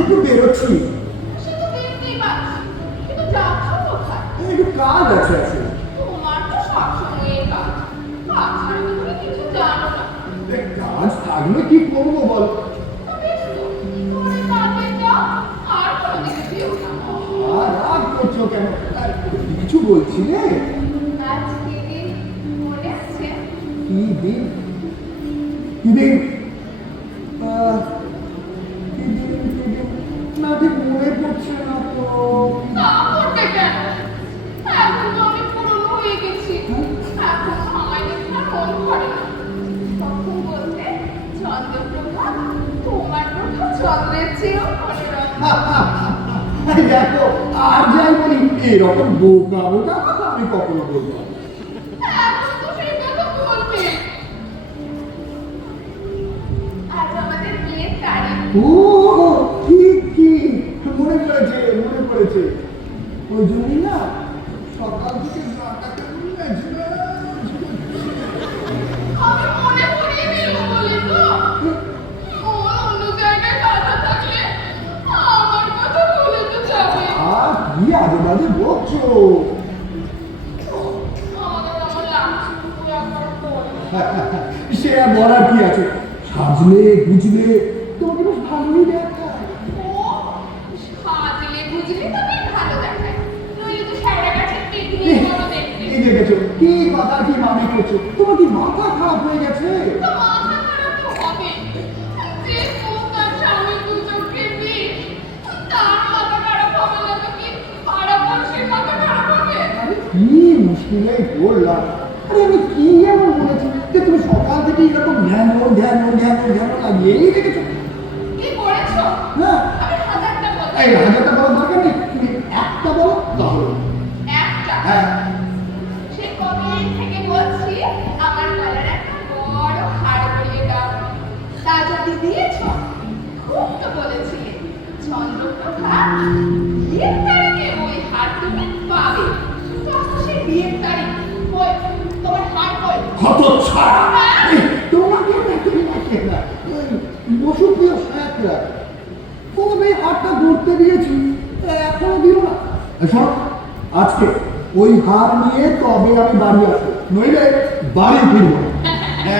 একটু বেরোচ্ছি। একটু কাজ আছে সবসময় কাজ। থাকলে কি করব বল? রাগ করছ কেন? কিছু মনে আছে? কি দিন? কি দিন? দেখো আর যাই বলি এরকম বোকা বোকা কথা আমি কখনো বলব ঠিক ঠিক মনে পড়েছে মনে পড়েছে ওই জন্যই না বাজে একবার বল। সে আর বলার কি আছে সাজলে বুঝলে তোমাকে বেশ ভালোই দেখায় সাজলে বুঝলে তবে ভালো দেখায়। নইলে তো শ্যাওড়া গাছের পেটনির মতো দেখতে। দেখেছ কি কথা কি মানে করছ তোমার কি মাথা খারাপ হয়ে গেছে কি মুশকিলে পড়লাম আরে আমি কি এমন বলেছি যে তুমি সকাল থেকে এরকম ধ্যান ধ্যান ধ্যান ধ্যান লাগিয়েই রেখেছো। কি করেছ? হ্যাঁ এই হাজারটা বলার দরকার নেই। তুমি একটা বলো তাহলে। একটা? হ্যাঁ। সে কবে থেকে বলছি? আমার গলার একটা বড় হার পরিয়ে দাও তা যদি দিয়েছ খুব তো বলেছিলে। চন্দ্রপ্রভা বিয়ের তারিখে ওই হার তুমি পাবে তখন সে বিয়ের তারিখ কই তোমার হার কই কত ছাড়া। তোমাকে নাকি নাকি না। বসু প্রিয় সায়াকরা কবে হাতটা ধরতে দিয়েছি এখনও দিও না। শোন আজকে ওই হার নিয়ে তবে আমি বাড়ি আসব নইলে বাড়ি ফিরবো না।